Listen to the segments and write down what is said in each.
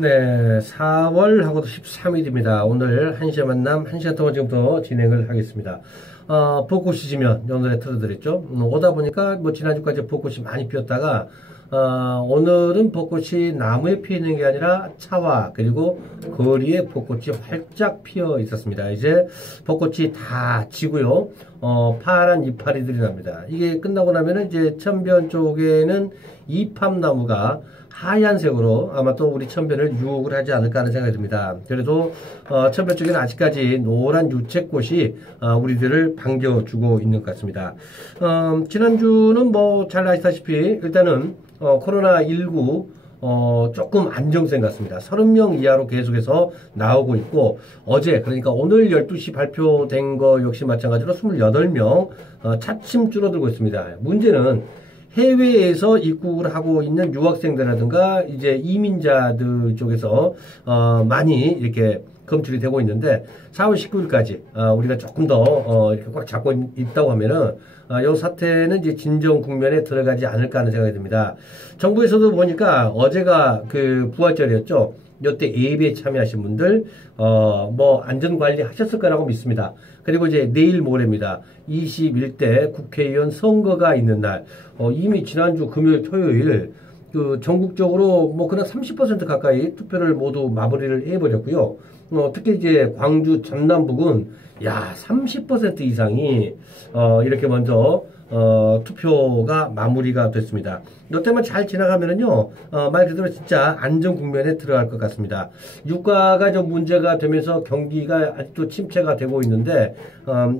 네, 4월하고도 13일입니다. 오늘 1시에 만남, 1시간 동안 지금부터 진행을 하겠습니다. 벚꽃이 지면, 오늘에 틀어드렸죠. 오다 보니까, 지난주까지 벚꽃이 많이 피었다가, 오늘은 벚꽃이 나무에 피는 게 아니라 차와, 그리고 거리에 벚꽃이 활짝 피어 있었습니다. 이제 벚꽃이 다 지고요. 파란 이파리들이 납니다. 이게 끝나고 나면은 이제 천변 쪽에는 이팝나무가 하얀색으로 아마 또 우리 천변을 유혹을 하지 않을까 하는 생각이 듭니다. 그래도 천변 쪽에는 아직까지 노란 유채꽃이 우리들을 반겨주고 있는 것 같습니다. 지난주는 잘 아시다시피 일단은 코로나19 조금 안정세 같습니다. 30명 이하로 계속해서 나오고 있고, 어제, 그러니까 오늘 12시 발표된 거 역시 마찬가지로 28명 차츰 줄어들고 있습니다. 문제는 해외에서 입국을 하고 있는 유학생들이라든가 이제 이민자들 쪽에서 많이 이렇게 검출이 되고 있는데, 4월 19일까지 우리가 조금 더 이렇게 꽉 잡고 있다고 하면은 이 사태는 이제 진정 국면에 들어가지 않을까 하는 생각이 듭니다. 정부에서도 보니까 어제가 그 부활절이었죠. 이때 예배에 참여하신 분들 안전관리 하셨을 거라고 믿습니다. 그리고 이제 내일 모레입니다. 21대 국회의원 선거가 있는 날, 이미 지난주 금요일 토요일 그 전국적으로 그냥 30% 가까이 투표를 모두 마무리를 해버렸고요. 특히 이제 광주 전남북은 30% 이상이 이렇게 먼저 투표가 마무리가 됐습니다. 이때만 잘 지나가면은요, 말 그대로 진짜 안전 국면에 들어갈 것 같습니다. 유가가 좀 문제가 되면서 경기가 아직도 침체가 되고 있는데,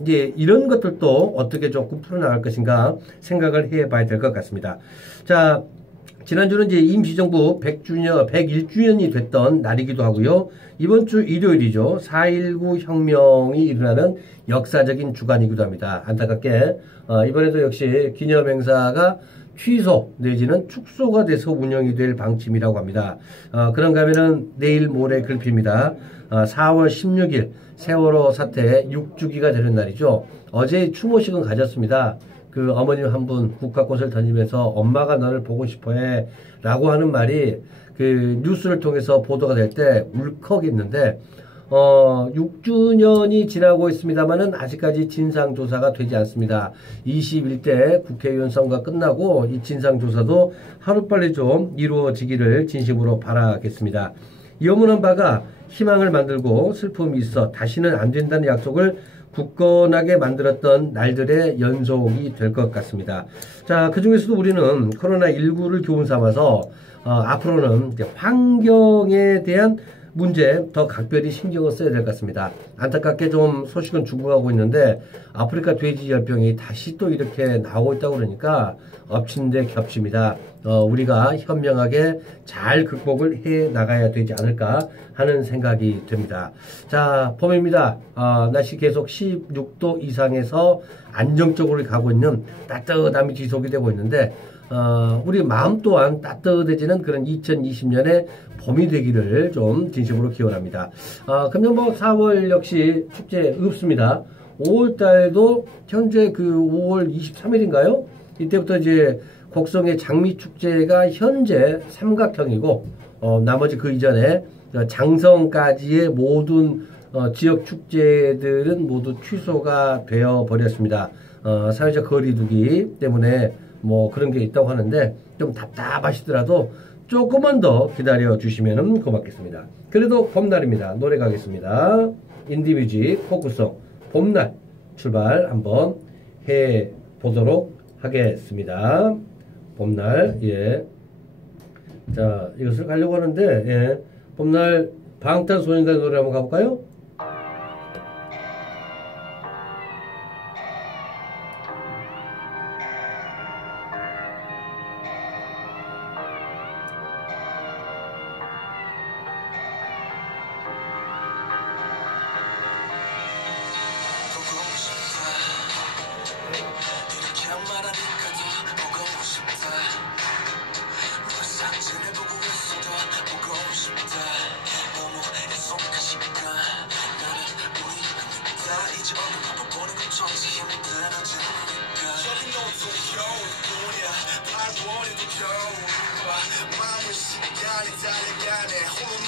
이제 이런 것들도 어떻게 조금 풀어나갈 것인가 생각을 해봐야 될 것 같습니다. 자, 지난주는 이제 임시정부 101주년이 됐던 날이기도 하고요. 이번 주 일요일이죠. 4.19 혁명이 일어나는 역사적인 주간이기도 합니다. 안타깝게 이번에도 역시 기념행사가 취소 내지는 축소가 돼서 운영이 될 방침이라고 합니다. 그런가 하면은 내일 모레 글피입니다. 4월 16일 세월호 사태 6주기가 되는 날이죠. 어제 추모식은 가졌습니다. 그 어머님 한 분 국화꽃을 던지면서 엄마가 너를 보고 싶어해 라고 하는 말이 그 뉴스를 통해서 보도가 될 때 울컥했는데 6주년이 지나고 있습니다만은 아직까지 진상조사가 되지 않습니다. 21대 국회의원 선거가 끝나고 이 진상조사도 하루빨리 좀 이루어지기를 진심으로 바라겠습니다. 염원한 바가 희망을 만들고 슬픔이 있어 다시는 안 된다는 약속을 굳건하게 만들었던 날들의 연속이 될 것 같습니다. 자, 그 중에서도 우리는 코로나19를 교훈 삼아서 앞으로는 환경에 대한 문제 더 각별히 신경을 써야 될 것 같습니다. 안타깝게 좀 소식은 죽어가고 있는데 아프리카 돼지열병이 다시 또 이렇게 나오고 있다고 그러니까 엎친 데 겹칩니다. 우리가 현명하게 잘 극복을 해 나가야 되지 않을까 하는 생각이 듭니다. 자, 봄입니다. 날씨 계속 16도 이상에서 안정적으로 가고 있는 따뜻함이 지속이 되고 있는데 우리 마음 또한 따뜻해지는 그런 2020년의 봄이 되기를 좀 진심으로 기원합니다. 금년 4월 역시 축제 없습니다. 5월달도 현재 그 5월 23일인가요? 이때부터 이제 곡성의 장미축제가 현재 삼각형이고 나머지 그 이전에 장성까지의 모든 지역 축제들은 모두 취소가 되어 버렸습니다. 사회적 거리두기 때문에 그런 게 있다고 하는데 좀 답답하시더라도 조금만 더 기다려 주시면 고맙겠습니다. 그래도 봄날입니다. 노래 가겠습니다. 인디뮤직 포크송 봄날 출발 한번 해 보도록 하겠습니다. 봄날, 예. 자, 이것을 가려고 하는데, 예. 봄날 방탄소년단 노래 한번 가볼까요? 마음을 시간이 달려가네 홀로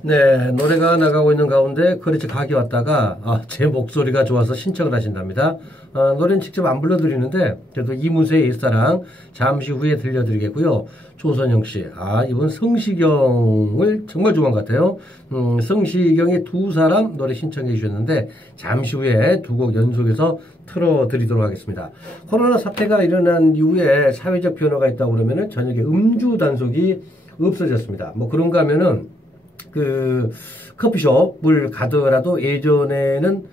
네, 노래가 나가고 있는 가운데 그렇지 각이 왔다가 제 목소리가 좋아서 신청을 하신답니다. 노래는 직접 안 불러드리는데 그래도 이문세의 옛사랑 잠시 후에 들려드리겠고요. 조선영 씨, 이분 성시경을 정말 좋아한 것 같아요. 성시경의 두 사람 노래 신청해 주셨는데 잠시 후에 두 곡 연속해서 틀어드리도록 하겠습니다. 코로나 사태가 일어난 이후에 사회적 변화가 있다고 그러면은 저녁에 음주 단속이 없어졌습니다. 뭐 그런가 하면은 커피숍을 가더라도 예전에는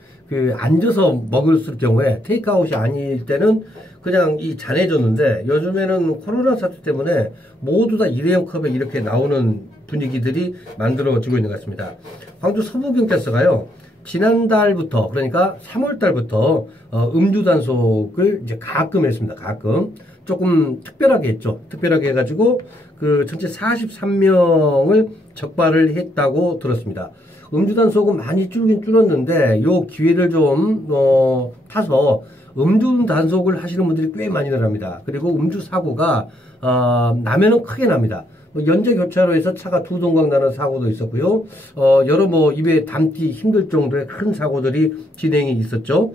앉아서 먹을 경우에 테이크아웃이 아닐 때는 그냥 잔해졌는데 요즘에는 코로나 사태 때문에 모두 다 일회용 컵에 이렇게 나오는 분위기들이 만들어지고 있는 것 같습니다. 광주 서부경찰서가요, 지난달부터, 그러니까 3월달부터 음주 단속을 이제 가끔 했습니다. 가끔. 조금 특별하게 했죠. 특별하게 해가지고 전체 43명을 적발을 했다고 들었습니다. 음주 단속은 많이 줄긴 줄었는데 요 기회를 좀 타서 음주 단속을 하시는 분들이 꽤 많이 늘어납니다. 그리고 음주 사고가 나면은 크게 납니다. 연제 교차로에서 차가 두 동강 나는 사고도 있었고요. 여러 입에 담기 힘들 정도의 큰 사고들이 진행이 있었죠.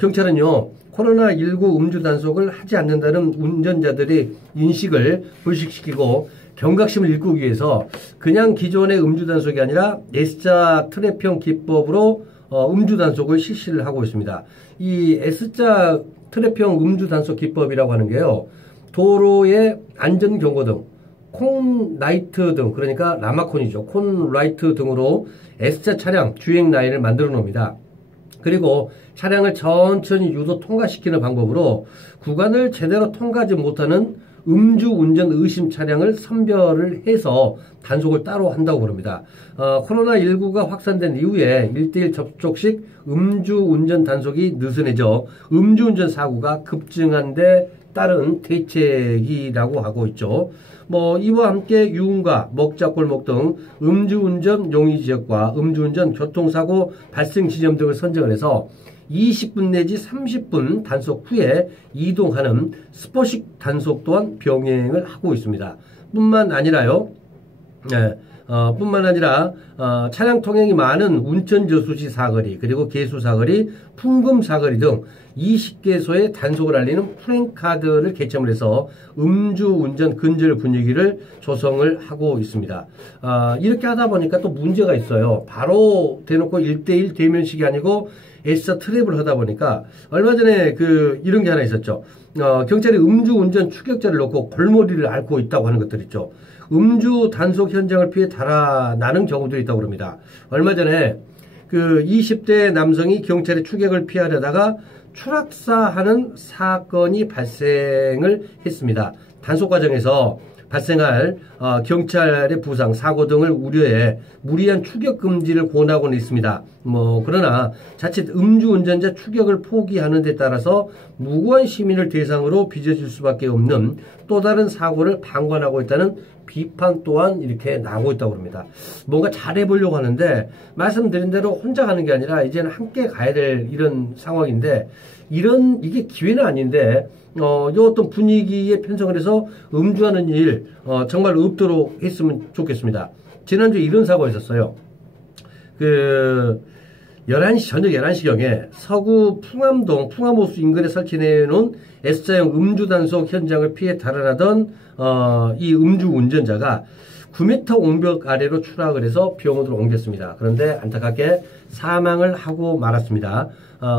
경찰은요, 코로나19 음주 단속을 하지 않는다는 운전자들의 인식을 불식시키고 경각심을 일구기 위해서 그냥 기존의 음주 단속이 아니라 S자 트랩형 기법으로 음주 단속을 실시를 하고 있습니다. 이 S자 트랩형 음주 단속 기법이라고 하는 게요, 도로의 안전 경고등, 콘 라이트 등, 그러니까 라마콘이죠. 콘 라이트 등으로 S자 차량 주행 라인을 만들어 놓습니다. 그리고 차량을 천천히 유도 통과시키는 방법으로 구간을 제대로 통과하지 못하는 음주운전 의심 차량을 선별을 해서 단속을 따로 한다고 그럽니다. 코로나19가 확산된 이후에 1:1 접촉식 음주운전 단속이 느슨해져 음주운전 사고가 급증한 데 따른 대책이라고 하고 있죠. 이와 함께 유흥가, 먹자골목 등 음주운전 용의 지역과 음주운전 교통사고 발생 지점 등을 선정을 해서 20분 내지 30분 단속 후에 이동하는 스포식 단속 또한 병행을 하고 있습니다. 뿐만 아니라 차량 통행이 많은 운전저수지 사거리, 그리고 개수 사거리, 풍금 사거리 등 20개소의 단속을 알리는 플랜카드를 개점을 해서 음주운전 근절 분위기를 조성을 하고 있습니다. 이렇게 하다 보니까 또 문제가 있어요. 바로 대놓고 1:1 대면식이 아니고 S자 트랩을 하다 보니까 얼마 전에 이런 게 하나 있었죠. 경찰이 음주운전 추격자를 놓고 골머리를 앓고 있다고 하는 것들 있죠. 음주 단속 현장을 피해 달아나는 경우도 있다고 합니다. 얼마 전에 20대 남성이 경찰의 추격을 피하려다가 추락사하는 사건이 발생을 했습니다. 단속 과정에서 발생할 경찰의 부상, 사고 등을 우려해 무리한 추격 금지를 권하고는 있습니다. 그러나 자칫 음주운전자 추격을 포기하는 데 따라서 무고한 시민을 대상으로 빚어질 수밖에 없는 또 다른 사고를 방관하고 있다는 비판 또한 이렇게 나오고 있다고 합니다. 뭔가 잘해보려고 하는데 말씀드린 대로 혼자 가는 게 아니라 이제는 함께 가야 될 이런 상황인데 이게 기회는 아닌데 이 어떤 분위기에 편성을 해서 음주하는 일 정말 없도록 했으면 좋겠습니다. 지난주에 이런 사고가 있었어요. 저녁 11시경에 서구 풍암동 풍암호수 인근에 설치해 놓은 S자형 음주단속 현장을 피해 달아나던 이 음주운전자가 9m 옹벽 아래로 추락을 해서 병원으로 옮겼습니다. 그런데 안타깝게 사망을 하고 말았습니다.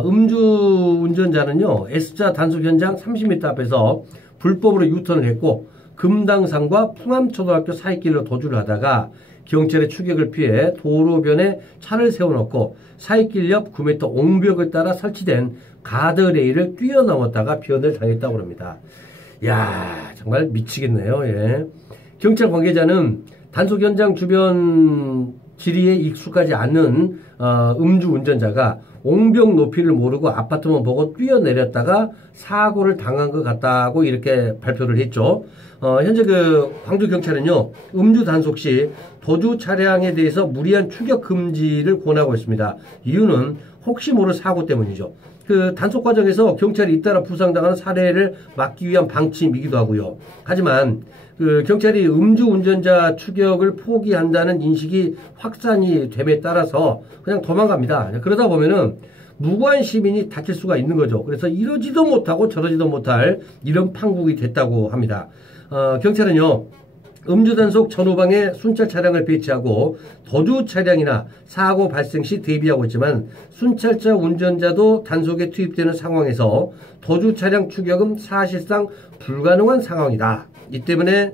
음주운전자는요, S자 단속 현장 30m 앞에서 불법으로 유턴을 했고 금당산과 풍암초등학교 사이길로 도주를 하다가 경찰의 추격을 피해 도로변에 차를 세워놓고 사이길 옆 9m 옹벽을 따라 설치된 가드레일을 뛰어넘었다가 변을 당했다고 합니다. 이야, 정말 미치겠네요. 예. 경찰 관계자는 단속 현장 주변 지리에 익숙하지 않은 음주운전자가 옹벽 높이를 모르고 아파트만 보고 뛰어내렸다가 사고를 당한 것 같다고 이렇게 발표를 했죠. 현재 광주경찰은요, 음주 단속 시 도주 차량에 대해서 무리한 추격 금지를 권하고 있습니다. 이유는 혹시 모를 사고 때문이죠. 단속 과정에서 경찰이 잇따라 부상당하는 사례를 막기 위한 방침이기도 하고요. 하지만 경찰이 음주운전자 추격을 포기한다는 인식이 확산이 됨에 따라서 그냥 도망갑니다. 그러다 보면은 무고한 시민이 다칠 수가 있는 거죠. 그래서 이러지도 못하고 저러지도 못할 이런 판국이 됐다고 합니다. 경찰은요, 음주단속 전후방에 순찰 차량을 배치하고 도주 차량이나 사고 발생 시 대비하고 있지만 순찰차 운전자도 단속에 투입되는 상황에서 도주 차량 추격은 사실상 불가능한 상황이다. 이 때문에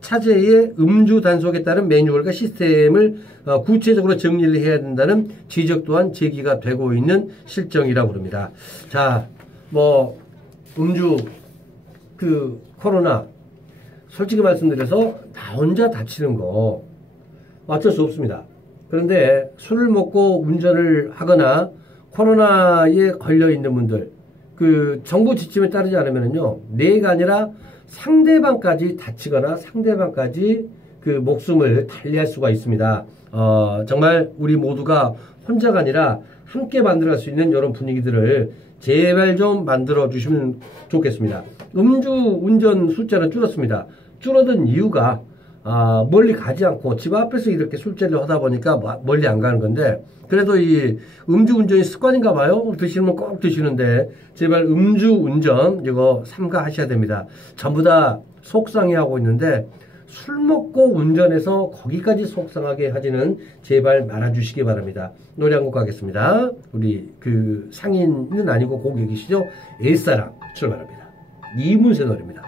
차제의 음주 단속에 따른 매뉴얼과 시스템을 구체적으로 정리를 해야 된다는 지적 또한 제기가 되고 있는 실정이라고 합니다. 자, 음주 코로나 솔직히 말씀드려서 나 혼자 다치는 거 어쩔 수 없습니다. 그런데 술을 먹고 운전을 하거나 코로나에 걸려 있는 분들 정부 지침에 따르지 않으면요, 내가 아니라 상대방까지 다치거나 상대방까지 목숨을 달리할 수가 있습니다. 정말 우리 모두가 혼자가 아니라 함께 만들어갈 수 있는 이런 분위기들을 제발 좀 만들어 주시면 좋겠습니다. 음주 운전 숫자는 줄었습니다. 줄어든 이유가 멀리 가지 않고 집 앞에서 이렇게 술자리를 하다 보니까 멀리 안 가는 건데, 그래도 이 음주운전이 습관인가 봐요. 드시면 꼭 드시는데 제발 음주운전 이거 삼가하셔야 됩니다. 전부 다 속상해하고 있는데 술 먹고 운전해서 거기까지 속상하게 하지는 제발 말아주시기 바랍니다. 노래 한 곡 가겠습니다. 우리 그 상인은 아니고 고객이시죠? 옛사랑 출발합니다. 이문세 노래입니다.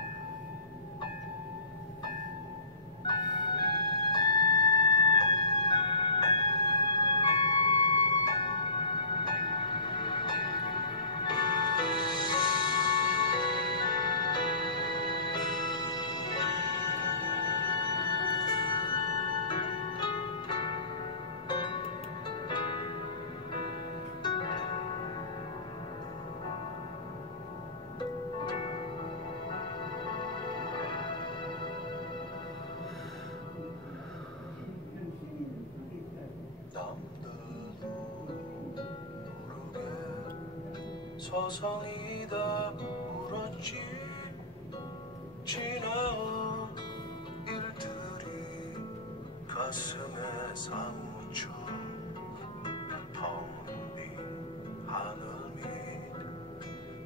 서성이다 울었지. 지나온 일들이 가슴에 사무쳐 텅 빈 하늘 밑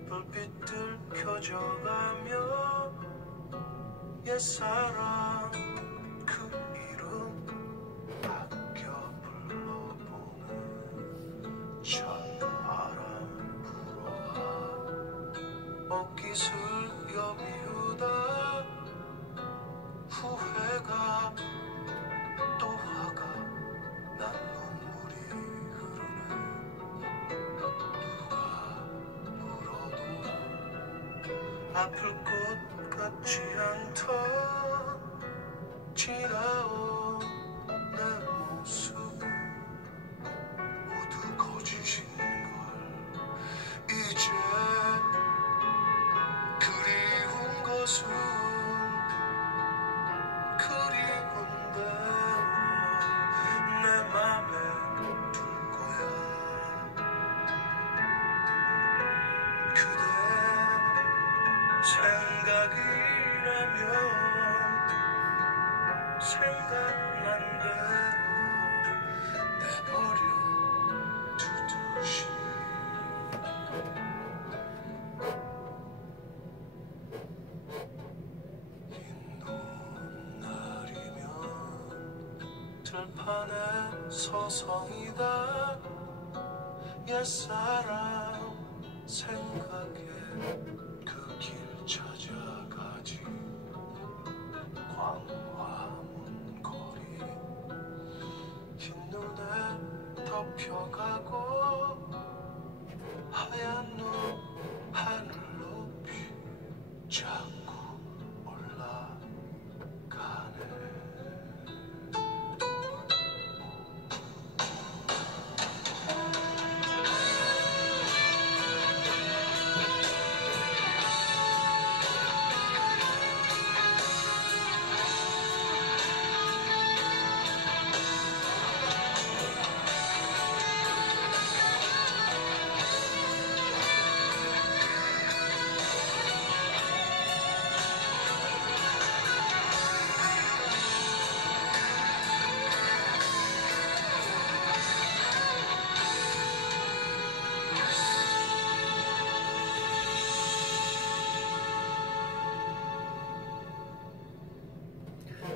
불빛들 켜져가며 옛사랑 그 이름 아껴 불러보는 찬바람 옷깃을 여미우다 후회가 또 화가 난 눈물이 흐르네. 누가 물어도 아플 것 같지 않던 지나온 내 모습 모두 거짓인 걸 이제 그리운 것은 그리운 대로 내 맘에 둘 거야. 그대 생각이라면 생각난 대로 내버려 두듯이. 들판에 서성이다 옛사랑 생각에 그 길 찾아가지. 광화문 거리 흰눈에 덮여가고 하얀 눈 하늘 높이 자꾸 올라가네.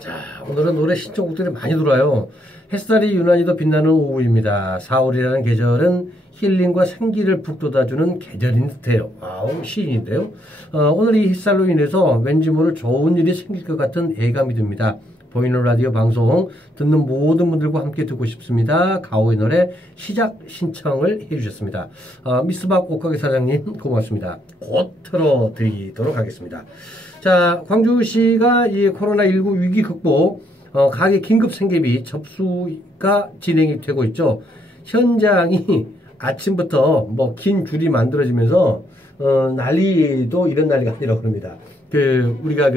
자, 오늘은 노래 신청곡들이 많이 들어와요. 햇살이 유난히 더 빛나는 오후입니다. 4월이라는 계절은 힐링과 생기를 북돋아주는 계절인 듯해요. 와우, 시인인데요. 오늘 이 햇살로 인해서 왠지 모를 좋은 일이 생길 것 같은 예감이 듭니다. 보이는 라디오 방송 듣는 모든 분들과 함께 듣고 싶습니다. 가오의 노래 시작 신청을 해주셨습니다. 미스박 옷가게 사장님 고맙습니다. 곧 틀어드리도록 하겠습니다. 자, 광주시가 이 코로나19 위기 극복 가게 긴급 생계비 접수가 진행이 되고 있죠. 현장이 아침부터 뭐 긴 줄이 만들어지면서 난리도 이런 난리가 아니라고 합니다. 우리가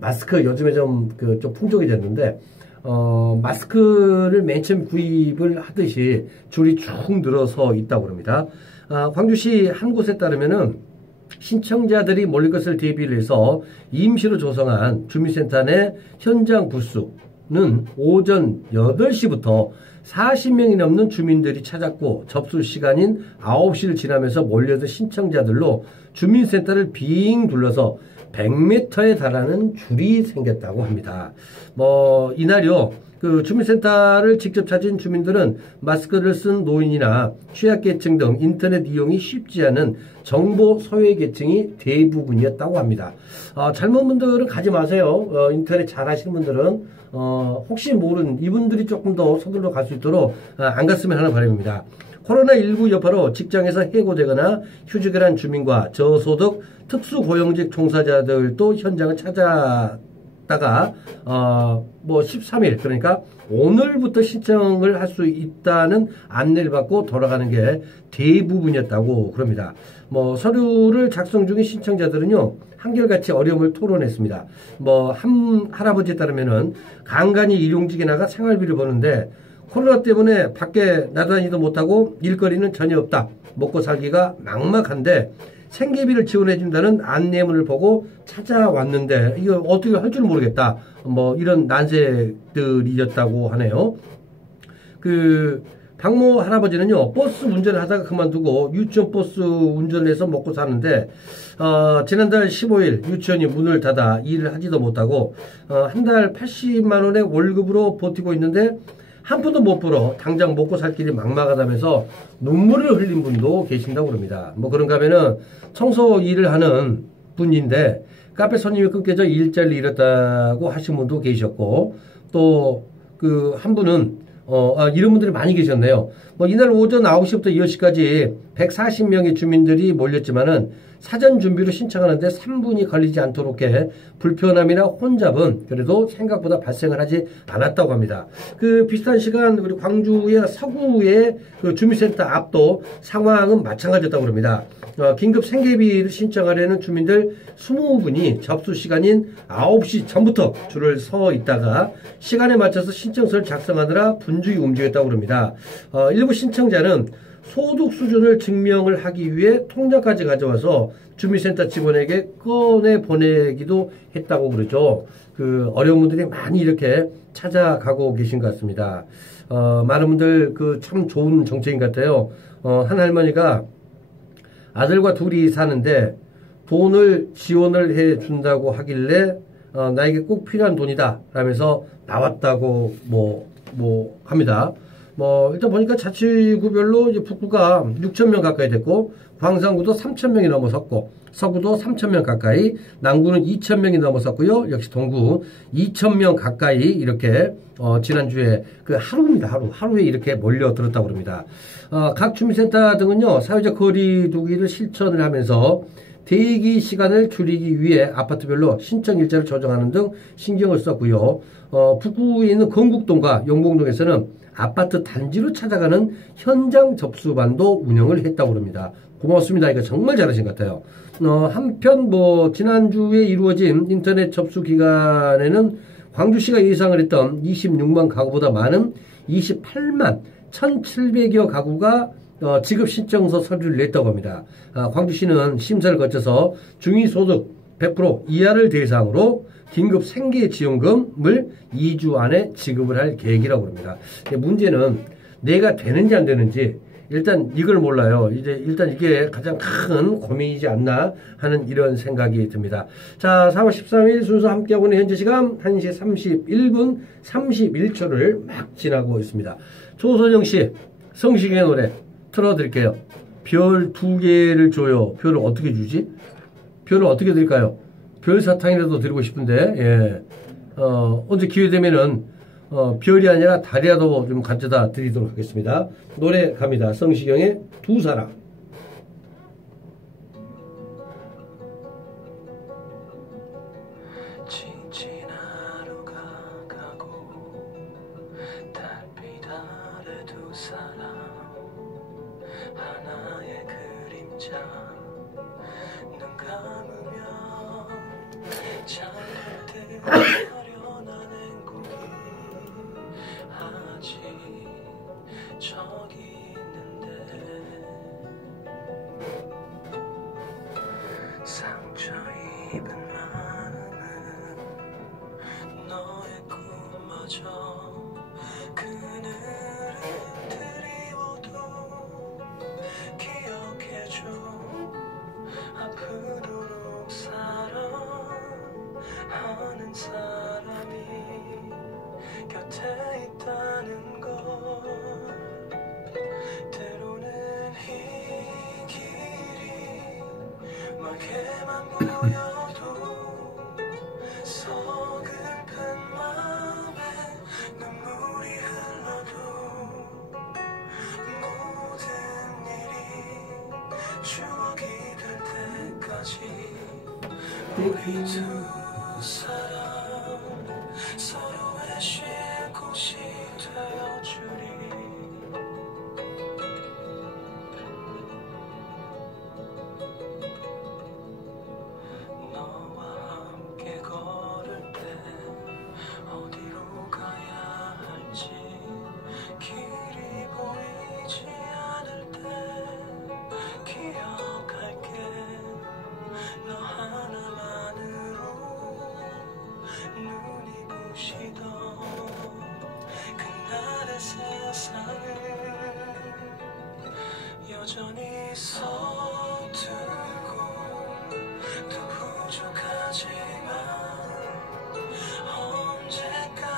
마스크 요즘에 좀 풍족해졌는데 마스크를 맨 처음 구입을 하듯이 줄이 쭉 늘어서 있다고 합니다. 광주시 한 곳에 따르면은 신청자들이 몰릴 것을 대비를 해서 임시로 조성한 주민센터 내 현장 부스는 오전 8시부터 40명이 넘는 주민들이 찾았고 접수 시간인 9시를 지나면서 몰려든 신청자들로 주민센터를 빙 둘러서 100m에 달하는 줄이 생겼다고 합니다. 이날요, 그 주민센터를 직접 찾은 주민들은 마스크를 쓴 노인이나 취약계층 등 인터넷 이용이 쉽지 않은 정보 소외계층이 대부분이었다고 합니다. 젊은 분들은 가지 마세요. 인터넷 잘 하시는 분들은 혹시 모르는 이분들이 조금 더 서둘러 갈 수 있도록 안 갔으면 하는 바람입니다. 코로나19 여파로 직장에서 해고되거나 휴직을 한 주민과 저소득 특수고용직 종사자들도 현장을 찾았다가 13일 그러니까 오늘부터 신청을 할 수 있다는 안내를 받고 돌아가는 게 대부분이었다고 그럽니다. 서류를 작성 중인 신청자들은요, 한결같이 어려움을 토론했습니다. 한 할아버지에 따르면은 간간히 일용직에 나가 생활비를 버는데 코로나 때문에 밖에 나다니도 못하고 일거리는 전혀 없다. 먹고 살기가 막막한데 생계비를 지원해준다는 안내문을 보고 찾아왔는데 이거 어떻게 할 줄 모르겠다. 이런 난세들이었다고 하네요. 그 박모 할아버지는요, 버스 운전을 하다가 그만두고 유치원 버스 운전을 해서 먹고 사는데 지난달 15일 유치원이 문을 닫아 일을 하지도 못하고 한 달 80만 원의 월급으로 버티고 있는데 한 푼도 못 벌어 당장 먹고 살 길이 막막하다면서 눈물을 흘린 분도 계신다고 그럽니다. 그런가 하면은 청소 일을 하는 분인데 카페 손님이 끊겨져 일자리를 잃었다고 하신 분도 계셨고, 또 그 한 분은 이런 분들이 많이 계셨네요. 이날 오전 9시부터 10시까지 140명의 주민들이 몰렸지만은 사전 준비로 신청하는데 3분이 걸리지 않도록 해 불편함이나 혼잡은 그래도 생각보다 발생을 하지 않았다고 합니다. 그 비슷한 시간 우리 광주의 서구의 그 주민센터 앞도 상황은 마찬가지였다고 합니다. 긴급 생계비를 신청하려는 주민들 20분이 접수 시간인 9시 전부터 줄을 서 있다가 시간에 맞춰서 신청서를 작성하느라 분주히 움직였다고 합니다. 일부 신청자는 소득 수준을 증명을 하기 위해 통장까지 가져와서 주민센터 직원에게 꺼내 보내기도 했다고 그러죠. 그 어려운 분들이 많이 이렇게 찾아가고 계신 것 같습니다. 많은 분들 그 참 좋은 정책인 것 같아요. 한 할머니가 아들과 둘이 사는데 돈을 지원을 해 준다고 하길래 나에게 꼭 필요한 돈이다 라면서 나왔다고 합니다. 일단 보니까 자치구별로 이제 북구가 6,000명 가까이 됐고, 광산구도 3,000명이 넘어섰고, 서구도 3,000명 가까이, 남구는 2,000명이 넘어섰고요. 역시 동구 2,000명 가까이 이렇게, 지난주에 그 하루입니다. 하루에 이렇게 몰려들었다고 합니다. 각 주민센터 등은요, 사회적 거리 두기를 실천을 하면서 대기 시간을 줄이기 위해 아파트별로 신청 일자를 조정하는 등 신경을 썼고요. 북구에 있는 건국동과 용봉동에서는 아파트 단지로 찾아가는 현장 접수반도 운영을 했다고 합니다. 고맙습니다. 이거 정말 잘하신 것 같아요. 한편 지난주에 이루어진 인터넷 접수 기간에는 광주시가 예상을 했던 26만 가구보다 많은 28만 1,700여 가구가 지급 신청서 서류를 냈다고 합니다. 광주시는 심사를 거쳐서 중위소득 100% 이하를 대상으로 긴급 생계지원금을 2주 안에 지급을 할 계획이라고 합니다. 문제는 내가 되는지 안 되는지 일단 이걸 몰라요. 일단 이게 가장 큰 고민이지 않나 하는 이런 생각이 듭니다. 자, 4월 13일 순서 함께하고 있는 현재 시간 1시 31분 31초를 막 지나고 있습니다. 조선영 씨, 성시경의 노래 틀어드릴게요. 별 2개를 줘요. 별을 어떻게 주지? 별을 어떻게 드릴까요? 별 사탕이라도 드리고 싶은데, 예. 언제 기회 되면은, 별이 아니라 달이라도 좀 가져다 드리도록 하겠습니다. 노래 갑니다. 성시경의 두 사람. 지친 하루가 가고 달빛 아래 두 사람 하나의 그림자 눈 감으면 잠들 때 아련한 행복이 사라져 그늘은 드리워도 기억해줘 앞으로록 사랑하는 사람이 곁에 있다는 걸 때로는 이 길이 멀게만 보여도 서글픈 마음에 눈물이 흘러도 모든 일이 추억이 될 때까지 우리 두 사람 서로의 쉴 곳이 되어주리 너와 함께 걸을 때 어디로 가야 할지 길이 보이지 않을 때 기억할게 너 하나만으로 눈이 부시던 그날의 세상은 여전히 서투르고 또 부족하지만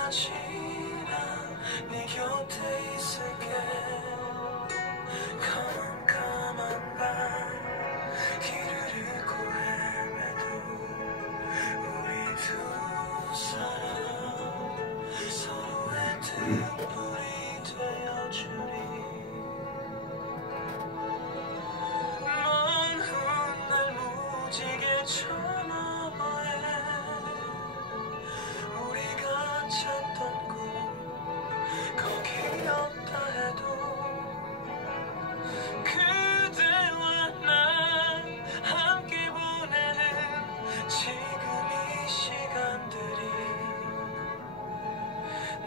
언제까지나 네 곁에 있을게 깜깜한 밤 길을 잃고 헤매도 우리 두 사람 서로의 등불이 되어주리 먼 훗날 무지개 천하에 우리가 찾던 곳 거기였다 해도 그대와 난 함께 보내는 지금 이 시간들이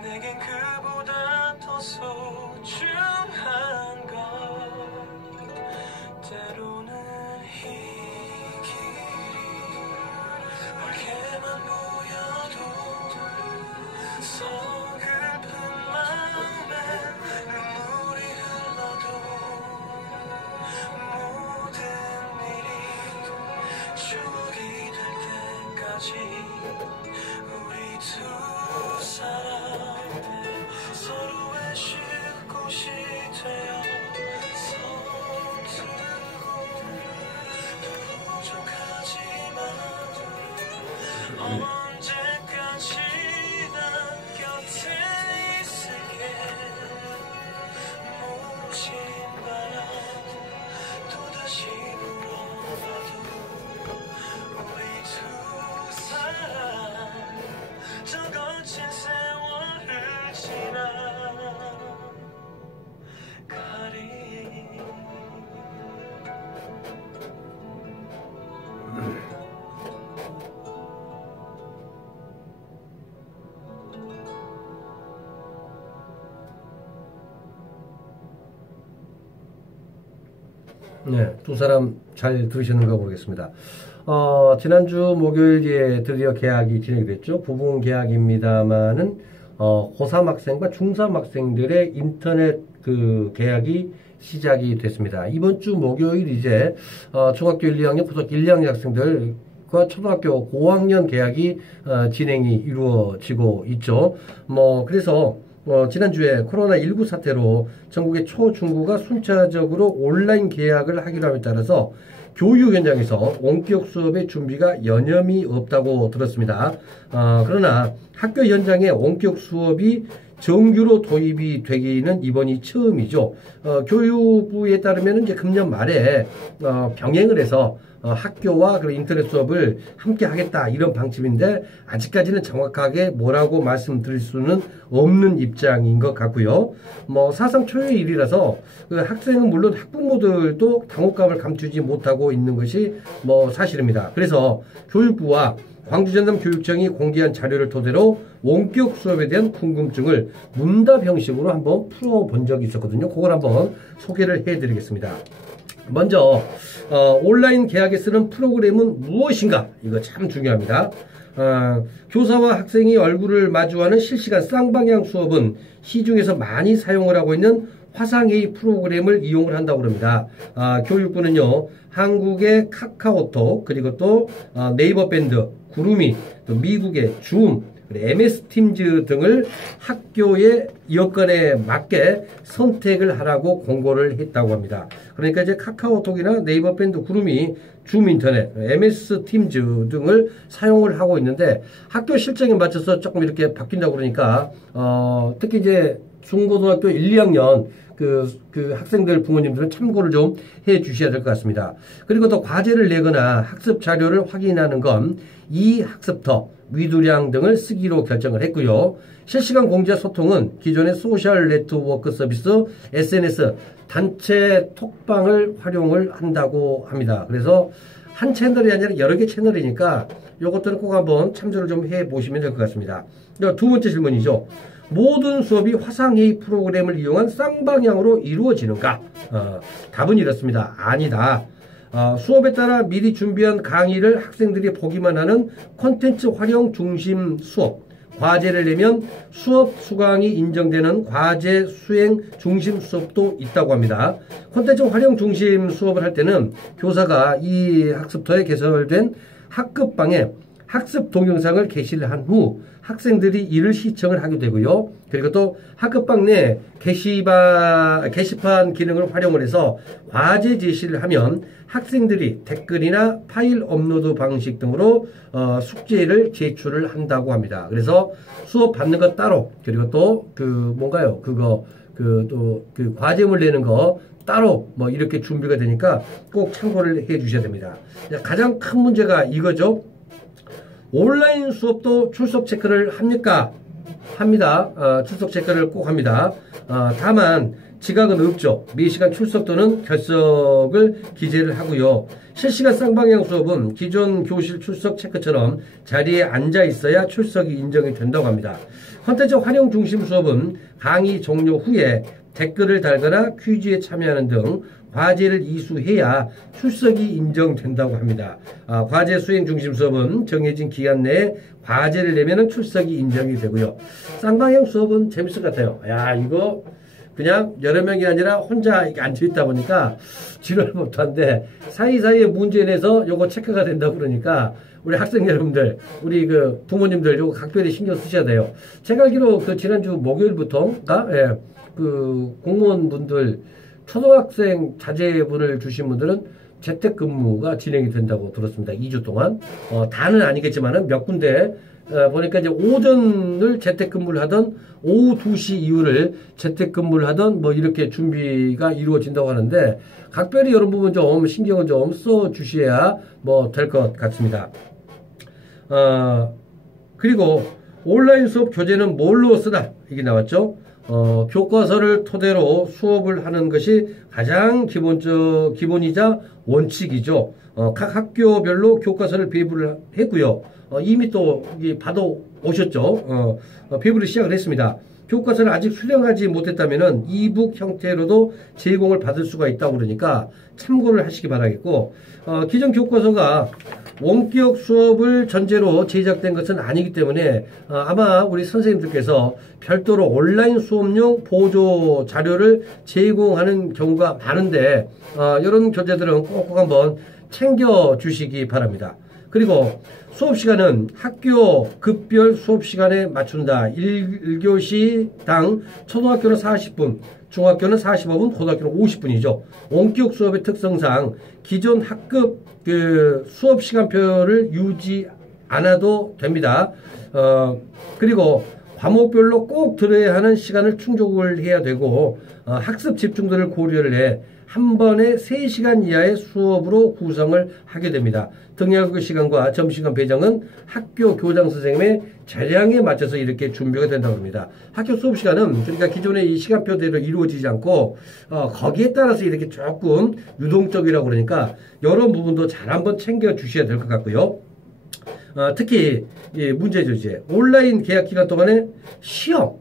내겐 그보다 더 소중한 걸 때로는 이 길이 멀게만 보여도 서글픈 마음에 눈물이 흘러도 모든 일이 추억이 될 때까지 우리 두 사람 서로의 쉴 곳이 되어 서투르고 또 부족하지만 언제까지나 곁에 있을게 모진 바람 또다시 불어와도 우리 두 사람 저 거친 세월을 지나 가리 네, 두 사람 잘 들으셨는가 모르겠습니다. 지난주 목요일에 드디어 개학이 진행이 됐죠. 부분 개학입니다만은, 고3 학생과 중3 학생들의 인터넷 그 개학이 시작이 됐습니다. 이번 주 목요일 이제, 중학교 1, 2학년, 고등학교 1, 2학년 학생들과 초등학교 고학년 개학이 진행이 이루어지고 있죠. 그래서 지난주에 코로나19 사태로 전국의 초, 중고가 순차적으로 온라인 개학을 하기로 함에 따라서 교육 현장에서 원격 수업의 준비가 여념이 없다고 들었습니다. 그러나 학교 현장에 원격 수업이 정규로 도입이 되기는 이번이 처음이죠. 교육부에 따르면 이제 금년 말에 병행을 해서 학교와 그 인터넷 수업을 함께 하겠다 이런 방침인데 아직까지는 정확하게 뭐라고 말씀드릴 수는 없는 입장인 것 같고요. 사상 초유의 일이라서 그 학생은 물론 학부모들도 당혹감을 감추지 못하고 있는 것이 사실입니다. 그래서 교육부와 광주전남교육청이 공개한 자료를 토대로 원격 수업에 대한 궁금증을 문답 형식으로 한번 풀어본 적이 있었거든요. 그걸 한번 소개를 해드리겠습니다. 먼저 온라인 계약에 쓰는 프로그램은 무엇인가? 이거 참 중요합니다. 교사와 학생이 얼굴을 마주하는 실시간 쌍방향 수업은 시중에서 많이 사용을 하고 있는 화상회의 프로그램을 이용을 한다고 합니다. 교육부는요, 한국의 카카오톡, 그리고 또 네이버 밴드, 구루미, 또 미국의 줌, MS 팀즈 등을 학교의 여건에 맞게 선택을 하라고 공고를 했다고 합니다. 그러니까 이제 카카오톡이나 네이버 밴드, 구루미, 줌 인터넷, MS 팀즈 등을 사용을 하고 있는데 학교 실정에 맞춰서 조금 이렇게 바뀐다고 그러니까 특히 이제 중고등학교 1, 2학년 그 학생들 부모님들은 참고를 좀 해 주셔야 될 것 같습니다. 그리고 또 과제를 내거나 학습 자료를 확인하는 건 이 학습터, 위두량 등을 쓰기로 결정을 했고요. 실시간 공지와 소통은 기존의 소셜 네트워크 서비스, SNS, 단체 톡방을 활용을 한다고 합니다. 그래서 한 채널이 아니라 여러 개 채널이니까 이것들은 꼭 한번 참조를 좀 해보시면 될 것 같습니다. 두 번째 질문이죠. 모든 수업이 화상회의 프로그램을 이용한 쌍방향으로 이루어지는가? 답은 이렇습니다. 아니다. 수업에 따라 미리 준비한 강의를 학생들이 보기만 하는 콘텐츠 활용 중심 수업, 과제를 내면 수업 수강이 인정되는 과제 수행 중심 수업도 있다고 합니다. 콘텐츠 활용 중심 수업을 할 때는 교사가 이 학습터에 개설된 학급방에 학습 동영상을 게시를 한 후 학생들이 이를 시청을 하게 되고요. 그리고 또 학급방 내 게시판 기능을 활용을 해서 과제 제시를 하면 학생들이 댓글이나 파일 업로드 방식 등으로 숙제를 제출을 한다고 합니다. 그래서 수업 받는 거 따로, 그리고 또 과제물 내는 거 따로 뭐 이렇게 준비가 되니까 꼭 참고를 해 주셔야 됩니다. 가장 큰 문제가 이거죠. 온라인 수업도 출석 체크를 합니까? 합니다. 출석 체크를 꼭 합니다. 다만 지각은 없죠. 매시간 출석 또는 결석을 기재를 하고요. 실시간 쌍방향 수업은 기존 교실 출석 체크처럼 자리에 앉아 있어야 출석이 인정이 된다고 합니다. 콘텐츠 활용 중심 수업은 강의 종료 후에 댓글을 달거나 퀴즈에 참여하는 등 과제를 이수해야 출석이 인정된다고 합니다. 과제 수행 중심 수업은 정해진 기간 내에 과제를 내면 출석이 인정이 되고요. 쌍방향 수업은 재밌을 것 같아요. 야, 이거 그냥 여러 명이 아니라 혼자 앉아있다 보니까 지루를 못하는데 사이사이에 문제 내서 요거 체크가 된다고 그러니까 우리 학생 여러분들, 우리 그 부모님들 요거 각별히 신경 쓰셔야 돼요. 제가 알기로 그 지난주 목요일부터가 그 공무원분들 초등학생 자제분을 주신 분들은 재택근무가 진행이 된다고 들었습니다. 2주 동안. 다는 아니겠지만은 몇 군데 보니까 이제 오전을 재택근무를 하던 오후 2시 이후를 재택근무를 하던 뭐 이렇게 준비가 이루어진다고 하는데 각별히 이런 부분 좀 신경을 좀 써 주셔야 뭐 될 것 같습니다. 그리고 온라인 수업 교재는 뭘로 쓰다? 이게 나왔죠. 교과서를 토대로 수업을 하는 것이 가장 기본이자 원칙이죠. 각 학교별로 교과서를 배부를 했고요. 이미 또 받아 오셨죠. 배부를 시작을 했습니다. 교과서를 아직 수령하지 못했다면 이북 형태로도 제공을 받을 수가 있다고 그러니까 참고를 하시기 바라겠고, 기존 교과서가 원격 수업을 전제로 제작된 것은 아니기 때문에 아마 우리 선생님들께서 별도로 온라인 수업용 보조 자료를 제공하는 경우가 많은데 이런 교재들은 꼭 한번 챙겨 주시기 바랍니다. 그리고 수업 시간은 학교 급별 수업 시간에 맞춘다. 1교시당 초등학교는 40분, 중학교는 45분, 고등학교는 50분이죠. 원격 수업의 특성상 기존 학급 수업 시간표를 유지 않아도 됩니다. 그리고 과목별로 꼭 들어야 하는 시간을 충족을 해야 되고 학습 집중도를 고려를 해 한 번에 3시간 이하의 수업으로 구성을 하게 됩니다. 등하교 시간과 점심시간 배정은 학교 교장 선생님의 재량에 맞춰서 이렇게 준비가 된다고 합니다. 학교 수업 시간은 그러니까 기존의 이 시간표대로 이루어지지 않고 거기에 따라서 이렇게 조금 유동적이라고 그러니까 이런 부분도 잘 한번 챙겨 주셔야 될 것 같고요. 특히 문제죠. 이제 온라인 계약 기간 동안에 시험,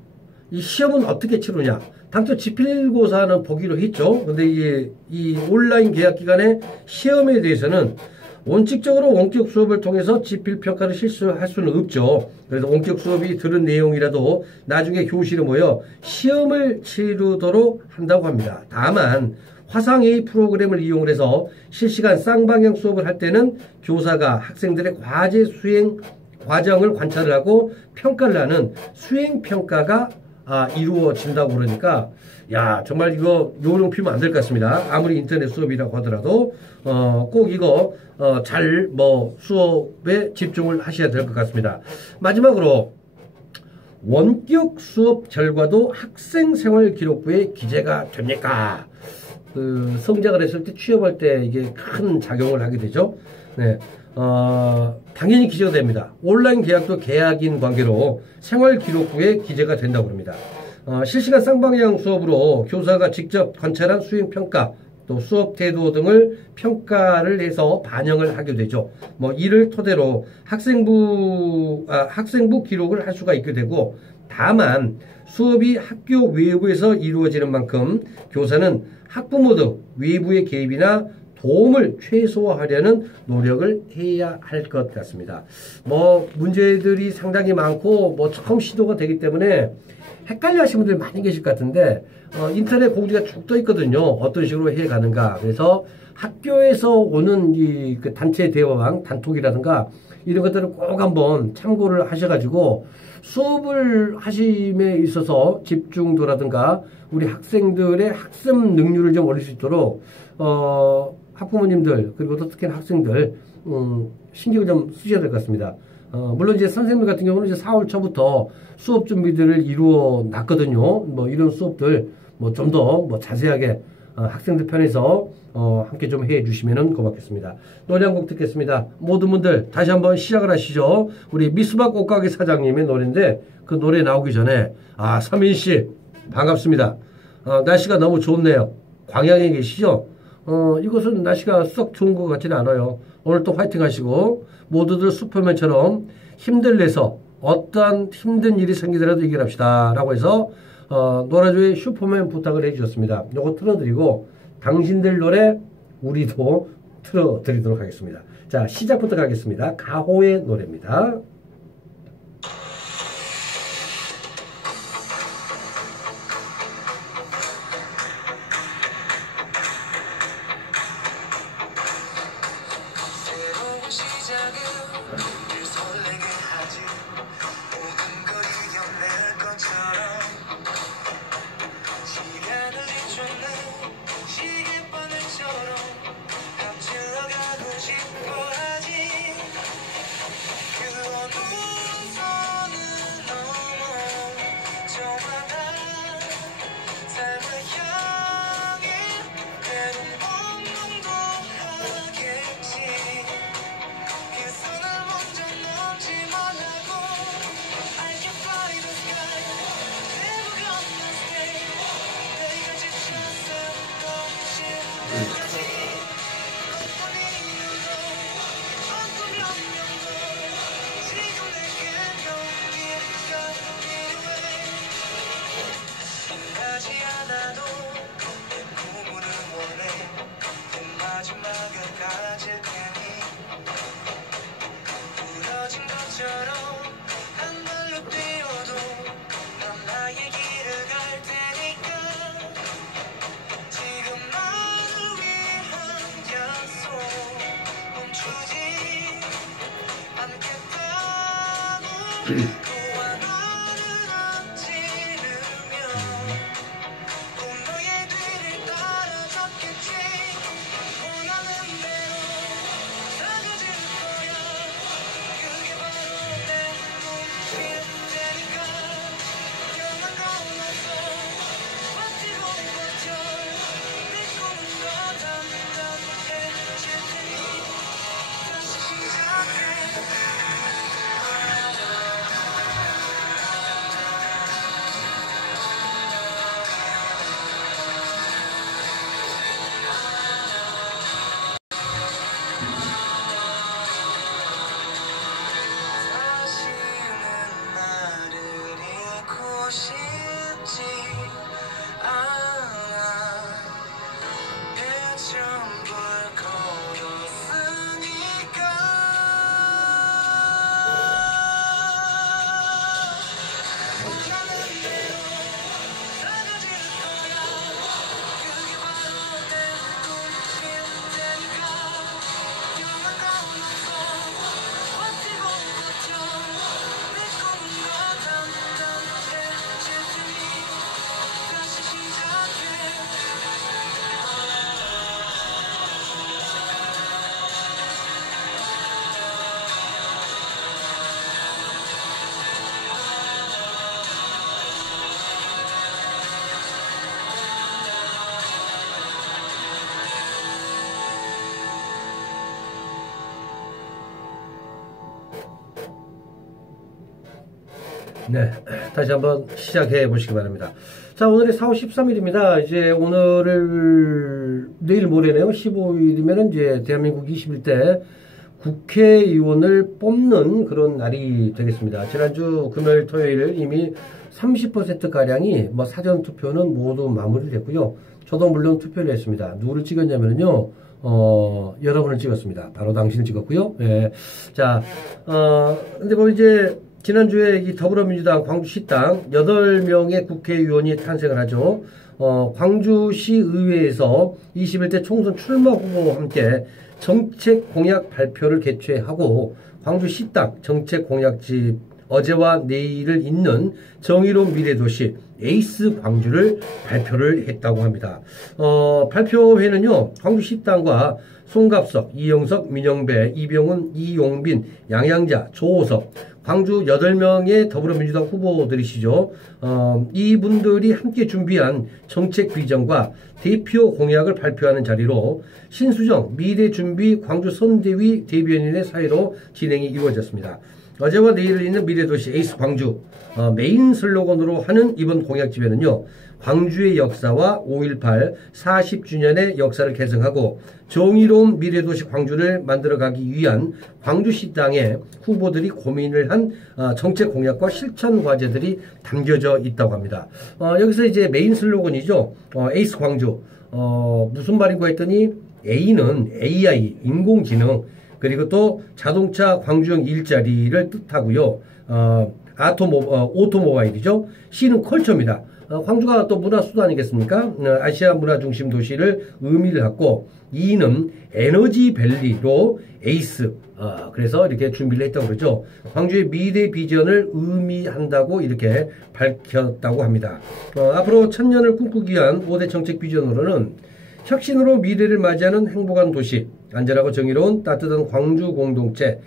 이 시험은 어떻게 치르냐? 당초 지필고사는 보기로 했죠. 근데 이게 이 온라인 계약 기간의 시험에 대해서는 원칙적으로 원격 수업을 통해서 지필 평가를 실시할 수는 없죠. 그래서 원격 수업이 들은 내용이라도 나중에 교실에 모여 시험을 치르도록 한다고 합니다. 다만 화상 A 프로그램을 이용을 해서 실시간 쌍방향 수업을 할 때는 교사가 학생들의 과제 수행 과정을 관찰을 하고 평가를 하는 수행평가가 이루어진다고 그러니까 야 정말 이거 요령 피면 안 될 것 같습니다. 아무리 인터넷 수업이라고 하더라도 꼭 이거 잘 수업에 집중을 하셔야 될 것 같습니다. 마지막으로 원격 수업 결과도 학생생활기록부에 기재가 됩니까? 성적을 했을 때 취업할 때 이게 큰 작용을 하게 되죠. 네. 당연히 기재가 됩니다. 온라인 계약도 계약인 관계로 생활기록부에 기재가 된다고 합니다. 실시간 쌍방향 수업으로 교사가 직접 관찰한 수행평가, 또 수업 태도 등을 평가를 해서 반영을 하게 되죠. 이를 토대로 학생부 기록을 할 수가 있게 되고, 다만 수업이 학교 외부에서 이루어지는 만큼 교사는 학부모 등 외부의 개입이나 도움을 최소화하려는 노력을 해야 할 것 같습니다. 문제들이 상당히 많고 처음 시도가 되기 때문에 헷갈려 하시는 분들이 많이 계실 것 같은데 인터넷 공지가 쭉 떠 있거든요. 어떤 식으로 해 가는가. 그래서 학교에서 오는 그 단체 대화방, 단톡이라든가 이런 것들을 꼭 한번 참고를 하셔가지고 수업을 하심에 있어서 집중도라든가 우리 학생들의 학습 능률을 좀 올릴 수 있도록 학부모님들 그리고 또 특히 학생들 신경을 좀 쓰셔야 될 것 같습니다. 물론 이제 선생님들 같은 경우는 이제 4월 초부터 수업 준비들을 이루어 놨거든요. 이런 수업들 좀 더 자세하게 학생들 편에서 함께 좀 해 주시면 고맙겠습니다. 노래 한 곡 듣겠습니다. 모든 분들 다시 한번 시작을 하시죠. 우리 미스박 옷가게 사장님의 노래인데 그 노래 나오기 전에 서민 씨 반갑습니다. 날씨가 너무 좋네요. 광양에 계시죠? 이곳은 날씨가 썩 좋은 것 같지는 않아요. 오늘 또 화이팅 하시고 모두들 슈퍼맨처럼 힘들 내서 어떠한 힘든 일이 생기더라도 이겨냅시다 라고 해서 노라조의 슈퍼맨 부탁을 해주셨습니다. 요거 틀어드리고 당신들 노래 우리도 틀어드리도록 하겠습니다. 자, 시작부터 가겠습니다. 가호의 노래입니다. 네, 다시 한번 시작해 보시기 바랍니다. 자, 오늘이 4월 13일입니다. 이제 오늘을, 내일 모레네요. 15일이면 이제 대한민국 21대 국회의원을 뽑는 그런 날이 되겠습니다. 지난주 금요일, 토요일 이미 30%가량이 뭐 사전투표는 모두 마무리됐고요. 저도 물론 투표를 했습니다. 누구를 찍었냐면요. 여러분을 찍었습니다. 바로 당신을 찍었고요. 예. 자, 근데 뭐 이제 지난주에 이 더불어민주당 광주시당 8명의 국회의원이 탄생을 하죠. 광주시 의회에서 21대 총선 출마 후보와 함께 정책 공약 발표를 개최하고 광주시당 정책 공약집 어제와 내일을 잇는 정의로운 미래도시 에이스 광주를 발표를 했다고 합니다. 발표회는요, 광주시당과 송갑석, 이영석, 민영배, 이병훈, 이용빈, 양양자, 조호석, 광주 8명의 더불어민주당 후보들이시죠. 이분들이 함께 준비한 정책 비전과 대표 공약을 발표하는 자리로 신수정 미래준비 광주 선대위 대변인의 사회로 진행이 이루어졌습니다. 어제와 내일을 잇는 미래도시 에이스 광주 메인 슬로건으로 하는 이번 공약집에는요. 광주의 역사와 5.18 40주년의 역사를 계승하고 정의로운 미래도시 광주를 만들어가기 위한 광주시당의 후보들이 고민을 한 정책 공약과 실천 과제들이 담겨져 있다고 합니다. 여기서 이제 메인 슬로건이죠. 에이스 광주. 무슨 말인가 했더니 A는 AI, 인공지능, 그리고 또 자동차 광주형 일자리를 뜻하고요. 오토모바일이죠. C는 컬처입니다. 광주가 또 문화수도 아니겠습니까? 아시아 문화 중심 도시를 의미를 갖고 E는 에너지밸리로 에이스. 그래서 이렇게 준비를 했다고 그러죠. 광주의 미래 비전을 의미한다고 이렇게 밝혔다고 합니다. 앞으로 천년을 꿈꾸기 위한 5대 정책 비전으로는 혁신으로 미래를 맞이하는 행복한 도시, 안전하고 정의로운 따뜻한 광주 공동체,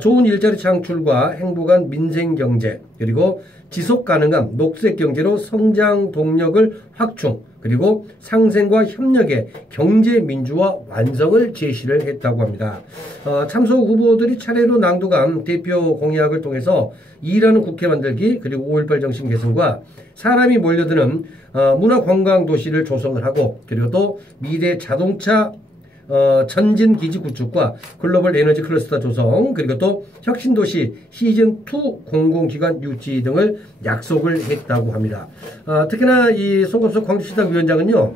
좋은 일자리 창출과 행복한 민생 경제, 그리고 지속 가능한 녹색 경제로 성장 동력을 확충, 그리고 상생과 협력의 경제 민주화 완성을 제시를 했다고 합니다. 참석 후보들이 차례로 낭독한 대표 공약을 통해서 일하는 국회 만들기, 그리고 5.18 정신 개선과 사람이 몰려드는 문화관광 도시를 조성을 하고, 그리고 또 미래 자동차 전진 기지 구축과 글로벌 에너지 클러스터 조성, 그리고 또 혁신도시 시즌2 공공기관 유치 등을 약속을 했다고 합니다. 특히나 이 송갑석 광주시당 위원장은요,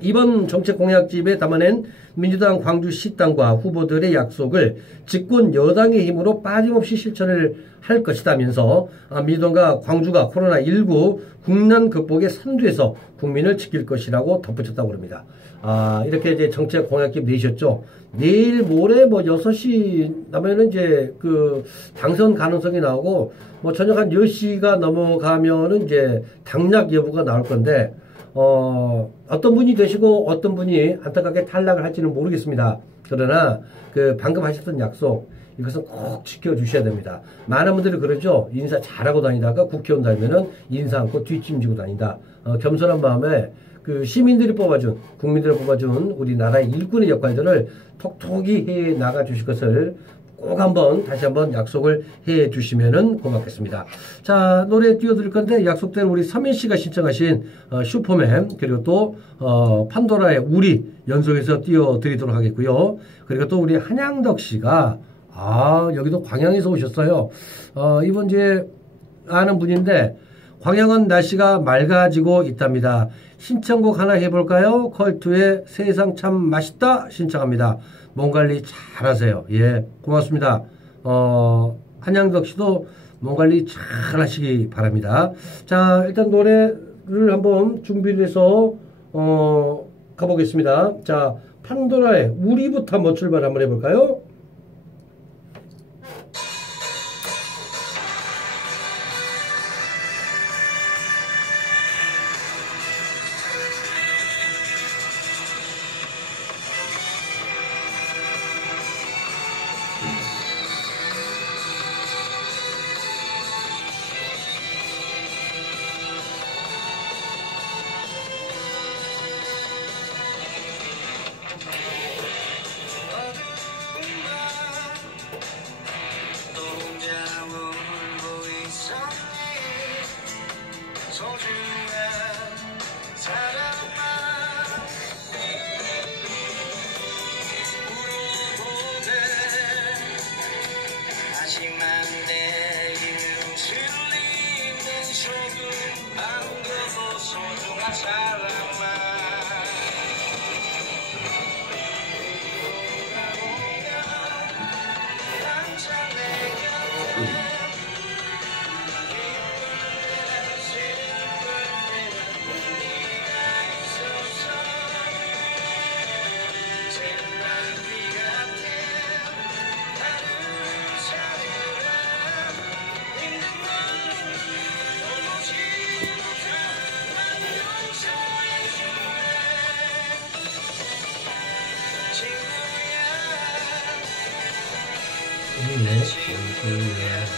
이번 정책 공약집에 담아낸 민주당 광주시당과 후보들의 약속을 집권 여당의 힘으로 빠짐없이 실천을 할 것이다면서 민주당과 광주가 코로나19 국난 극복의 선두에서 국민을 지킬 것이라고 덧붙였다고 합니다. 이렇게 이제 정책 공약집 내셨죠. 내일 모레 뭐 6시 나면은 이제 그 당선 가능성이 나오고 뭐 저녁 한 10시가 넘어가면은 이제 당락 여부가 나올 건데 어떤 분이 되시고 어떤 분이 안타깝게 탈락을 할지는 모르겠습니다. 그러나 그 방금 하셨던 약속 이것은 꼭 지켜주셔야 됩니다. 많은 분들이 그러죠. 인사 잘하고 다니다가 국회의원 달면은 인사 않고 뒷짐지고 다닌다. 겸손한 마음에 그 시민들이 뽑아준, 국민들이 뽑아준 우리나라의 일꾼의 역할들을 톡톡히 해 나가 주실 것을 꼭 한번 다시 한번 약속을 해 주시면은 고맙겠습니다. 자, 노래 띄워드릴 건데 약속대로 우리 서민 씨가 신청하신 슈퍼맨, 그리고 또 판도라의 우리 연속해서 띄워드리도록 하겠고요. 그리고 또 우리 한양덕 씨가 여기도 광양에서 오셨어요. 이번 이제 아는 분인데 광양은 날씨가 맑아지고 있답니다. 신청곡 하나 해볼까요? 컬투의 세상 참 맛있다 신청합니다. 몸 관리 잘 하세요. 예, 고맙습니다. 한양덕 씨도 몸 관리 잘 하시기 바랍니다. 자, 일단 노래를 한번 준비를 해서 가보겠습니다. 자, 판도라의 우리부터 한번 출발 한번 해볼까요? 친구야.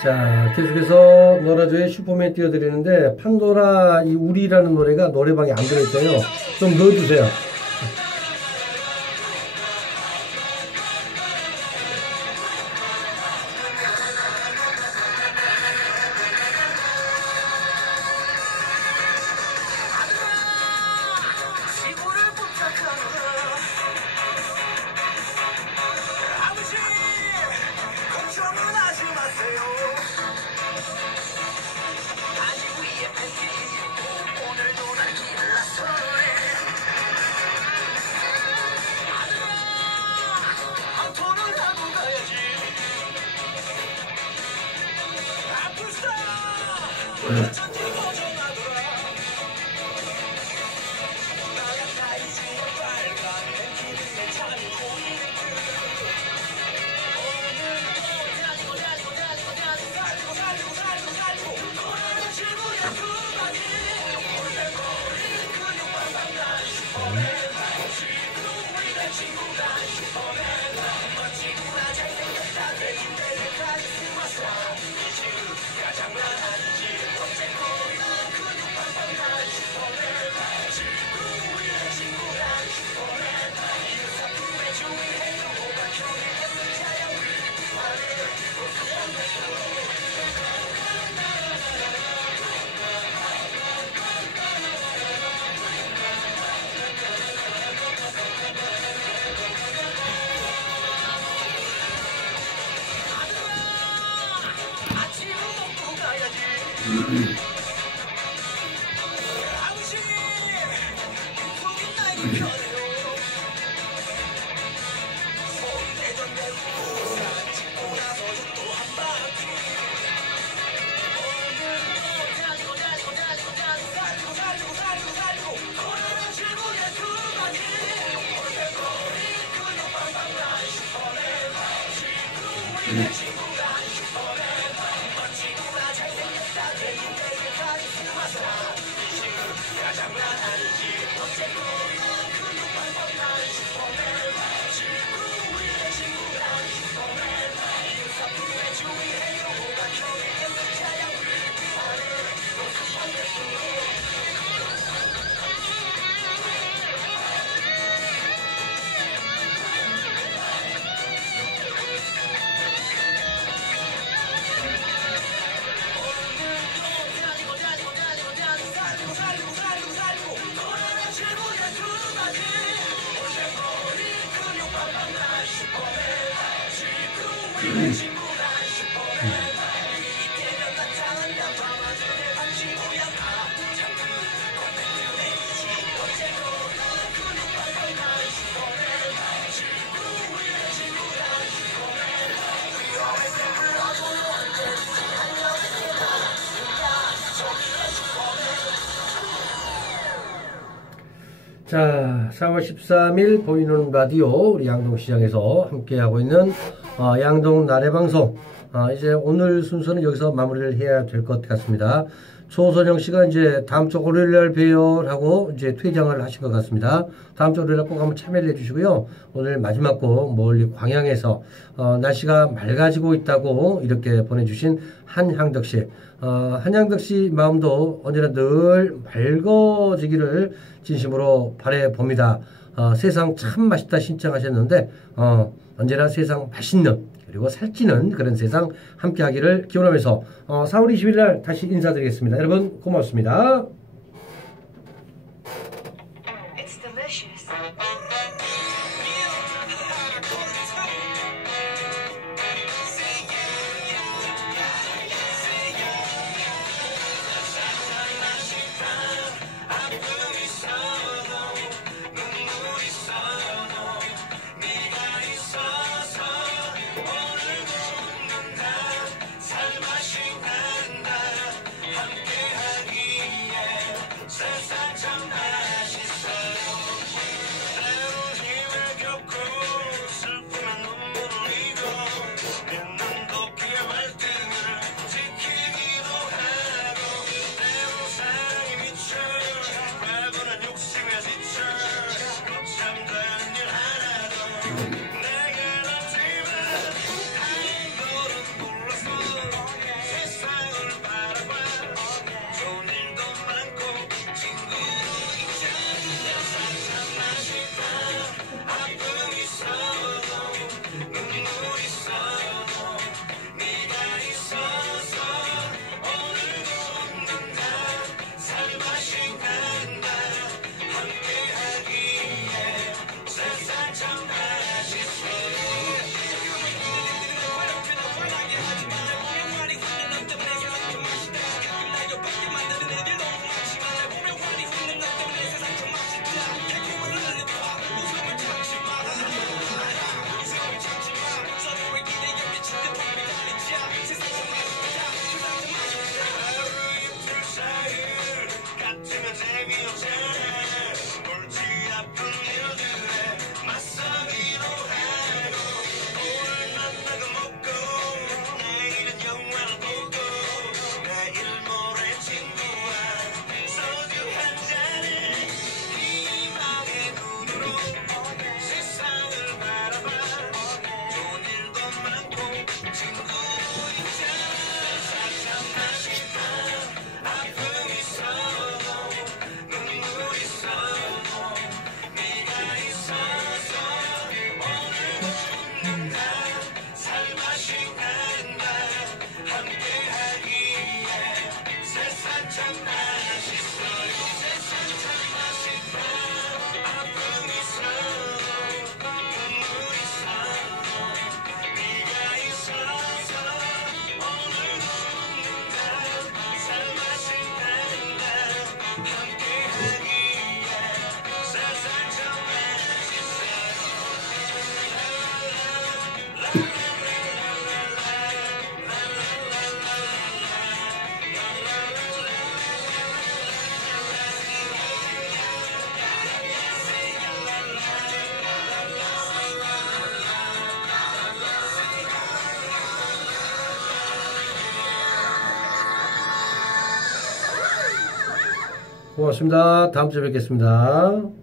자, 계속해서 노라조의 슈퍼맨 띄워드리는데, 판도라 이 우리라는 노래가 노래방에 안 들어있어요. 좀 넣어주세요. 자, 4월 13일 보이는 라디오 우리 양동시장에서 함께하고 있는 양동 나래방송. 이제 오늘 순서는 여기서 마무리를 해야 될 것 같습니다. 조선영 씨가 이제 다음 주 월요일날 뵈요라고 이제 퇴장을 하신 것 같습니다. 다음 주 월요일날 꼭 한번 참여를 해주시고요. 오늘 마지막 곡 멀리 광양에서 날씨가 맑아지고 있다고 이렇게 보내주신 한향덕 씨. 한향덕 씨 마음도 언제나 늘 맑아지기를 진심으로 바라봅니다. 세상 참 맛있다 신청하셨는데 언제나 세상 맛있는 그리고 살찌는 그런 세상 함께하기를 기원하면서 4월 20일 날 다시 인사드리겠습니다. 여러분 고맙습니다. It's delicious. 고맙습니다. 다음 주에 뵙겠습니다.